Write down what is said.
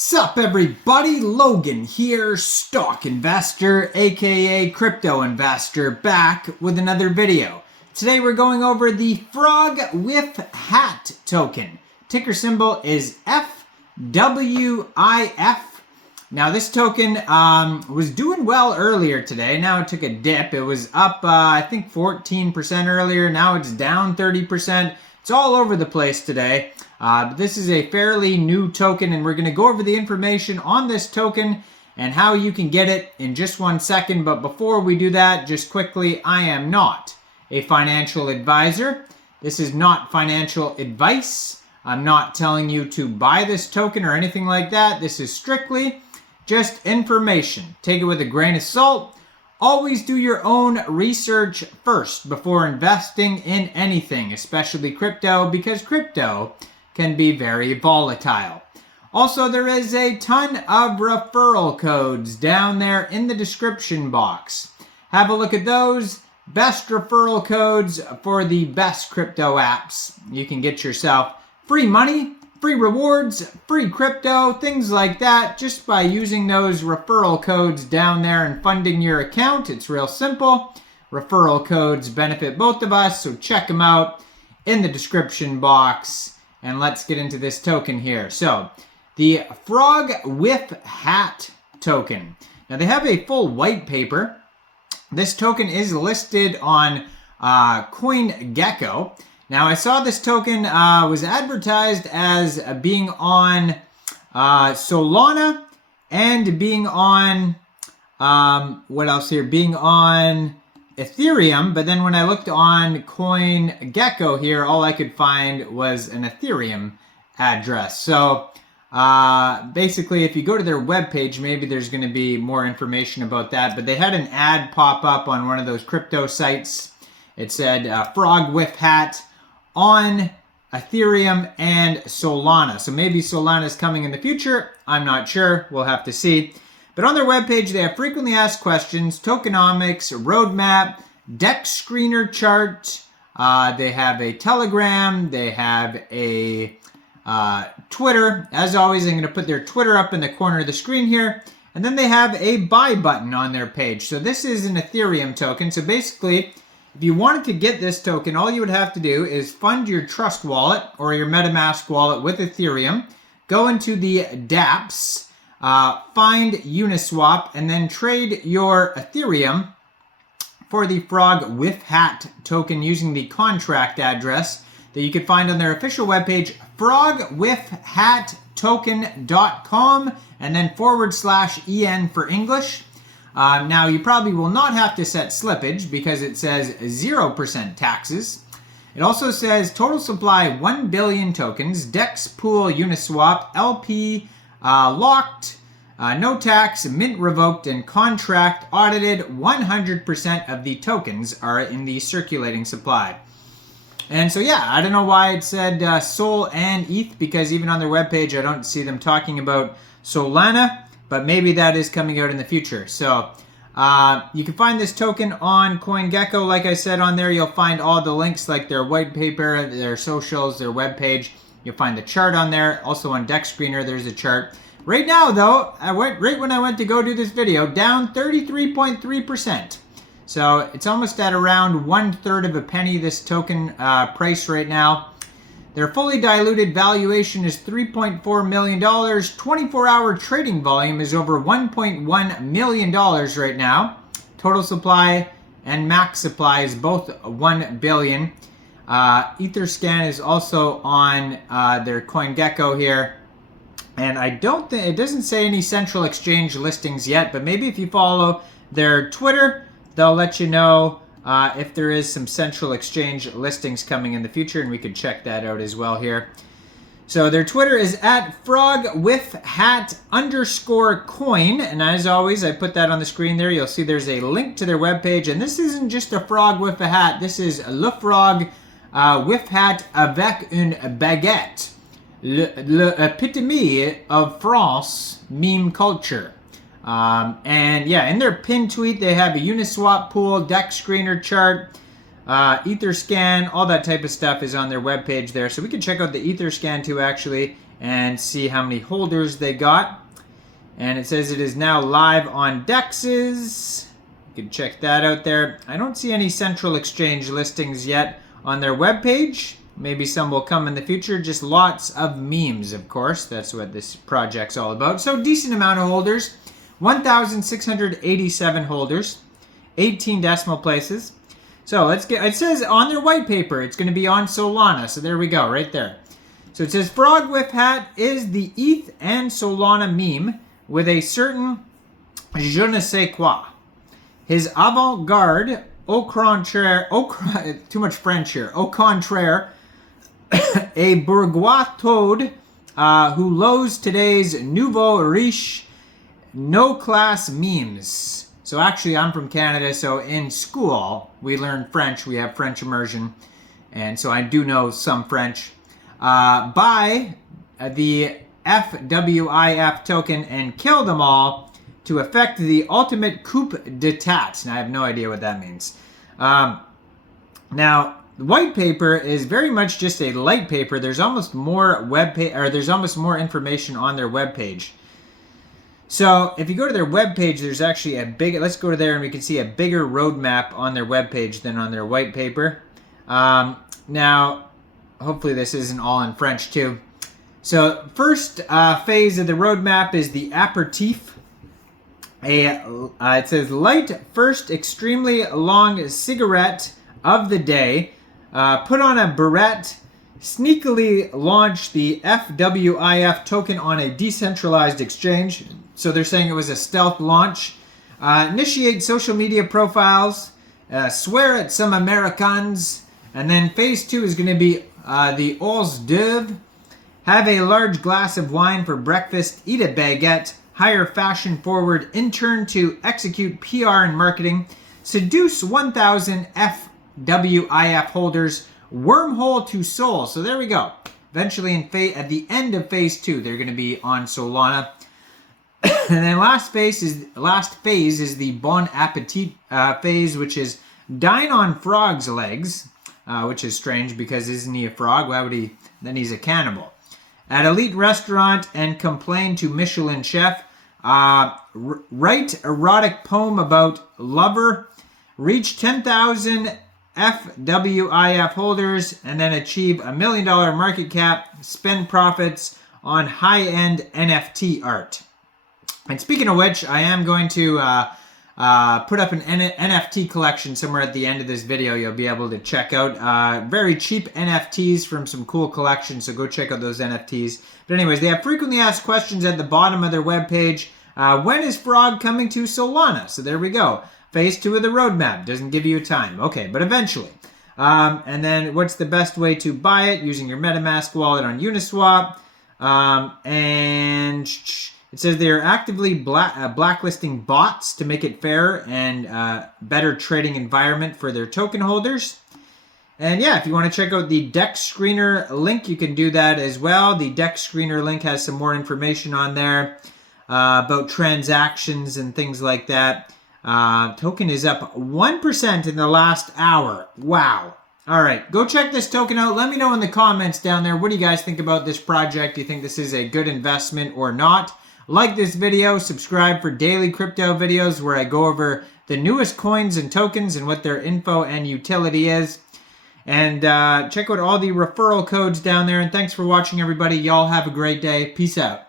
Sup everybody, Logan here, stock investor aka crypto investor, back with another video. Today we're going over the Fwif hat token. Ticker symbol is FWIF. Now this token was doing well earlier today. Now it took a dip. It was up I think 14% earlier. Now it's down 30%. It's all over the place today. This is a fairly new token, and we're going to go over the information on this token and how you can get it in just 1 second. But before we do that, just quickly, I am not a financial advisor. This is not financial advice. I'm not telling you to buy this token or anything like that. This is strictly just information. Take it with a grain of salt. Always do your own research first before investing in anything, especially crypto, because crypto can be very volatile. Also, there is a ton of referral codes down there in the description box. Have a look at those. Best referral codes for the best crypto apps. You can get yourself free money, free rewards, free crypto, things like that, just by using those referral codes down there and funding your account. It's real simple. Referral codes benefit both of us, so check them out in the description box. And let's get into this token here. So, the Fwif hat token. Now, they have a full white paper. This token is listed on CoinGecko. Now, I saw this token was advertised as being on Solana and being on, what else here? Being on Ethereum, but then when I looked on CoinGecko here, all I could find was an Ethereum address. So basically, if you go to their webpage, maybe there's going to be more information about that. But they had an ad pop up on one of those crypto sites. It said Fwif hat on Ethereum and Solana. So maybe Solana is coming in the future. I'm not sure. We'll have to see. But on their webpage, they have frequently asked questions, tokenomics, roadmap, DEX screener chart. They have a Telegram. They have a Twitter. As always, I'm going to put their Twitter up in the corner of the screen here. And then they have a buy button on their page. So this is an Ethereum token. So basically, if you wanted to get this token, all you would have to do is fund your Trust wallet or your MetaMask wallet with Ethereum. Go into the dApps. Find Uniswap and then trade your Ethereum for the Fwif hat token using the contract address that you can find on their official webpage, fwifhattoken.com, and then /EN for English. Now, you probably will not have to set slippage because it says 0% taxes. It also says total supply 1 billion tokens, DEX pool Uniswap, LP locked, no tax, mint revoked, and contract audited. 100% of the tokens are in the circulating supply. And so, yeah, I don't know why it said Sol and ETH, because even on their webpage, I don't see them talking about Solana, but maybe that is coming out in the future. So, you can find this token on CoinGecko. Like I said, on there, you'll find all the links, like their white paper, their socials, their webpage. You'll find the chart on there. Also on DEX Screener, there's a chart. Right now, though, right when I went to go do this video, down 33.3%. So it's almost at around 1/3 of a penny, this token price right now. Their fully diluted valuation is $3.4 million. 24-hour trading volume is over $1.1 million right now. Total supply and max supply is both 1 billion. Etherscan is also on their CoinGecko here. And I don't think, it doesn't say any central exchange listings yet, but maybe if you follow their Twitter, they'll let you know if there is some central exchange listings coming in the future, and we could check that out as well here. So their Twitter is at Fwifhat_coin, and as always, I put that on the screen there. You'll see there's a link to their webpage, and this isn't just a Fwif hat. This is Le Frog Wif hat avec une baguette. L'épitome of France meme culture. And yeah, in their pinned tweet, they have a Uniswap pool, DEX screener chart, Etherscan, all that type of stuff is on their webpage there. So we can check out the Etherscan too, actually. and see how many holders they got. And it says it is now live on DEXs. You can check that out there. I don't see any central exchange listings yet on their webpage. Maybe some will come in the future. Just lots of memes, of course. That's what this project's all about. So decent amount of holders. 1,687 holders. 18 decimal places. So let's get, it says on their white paper, it's going to be on Solana. So there we go, right there. So it says Frog Hat is the ETH and Solana meme with a certain je ne sais quoi. His avant-garde, au contraire, too much French here, au contraire, a bourgeois toad who loathes today's nouveau riche, no-class memes. So actually, I'm from Canada, so in school, we learn French. We have French immersion, and so I do know some French. Buy the FWIF token and kill them all to effect the ultimate coup d'etat. And I have no idea what that means. Now, the white paper is very much just a light paper. There's almost more there's almost more information on their webpage. So if you go to their webpage, there's actually a big, let's go to there and we can see a bigger roadmap on their webpage than on their white paper. Now, hopefully this isn't all in French too. So first phase of the roadmap is the aperitif. It says light first extremely long cigarette of the day. Put on a beret. Sneakily launch the FWIF token on a decentralized exchange. So they're saying it was a stealth launch. Initiate social media profiles. Swear at some Americans. And then phase 2 is going to be the hors d'oeuvre. Have a large glass of wine for breakfast. Eat a baguette. Hire fashion-forward intern to execute PR and marketing. Seduce 1,000 FWIF holders. Wormhole to Sol. So there we go. Eventually, at the end of phase 2, they're going to be on Solana. And then last phase is the Bon Appetit phase, which is dine on frog's legs, which is strange because isn't he a frog? Why would he? Then he's a cannibal. At elite restaurant and complain to Michelin chef. Write erotic poem about lover. Reach 10,000 FWIF holders and then achieve $1 million market cap. Spend profits on high-end NFT art. And speaking of which, I am going to put up an NFT collection somewhere at the end of this video. You'll be able to check out very cheap NFTs from some cool collections, so go check out those NFTs. But anyways, they have frequently asked questions at the bottom of their webpage. When is Frog coming to Solana? So there we go. Phase 2 of the roadmap. Doesn't give you a time. Okay, but eventually. And then what's the best way to buy it? Using your MetaMask wallet on Uniswap. And it says they are actively blacklisting bots to make it fair and better trading environment for their token holders. And yeah, if you want to check out the DEX Screener link, you can do that as well. The DEX Screener link has some more information on there about transactions and things like that. Token is up 1% in the last hour. Wow. All right, go check this token out. Let me know in the comments down there. What do you guys think about this project? Do you think this is a good investment or not? Like this video, subscribe for daily crypto videos where I go over the newest coins and tokens and what their info and utility is. And check out all the referral codes down there. And thanks for watching, everybody. Y'all have a great day. Peace out.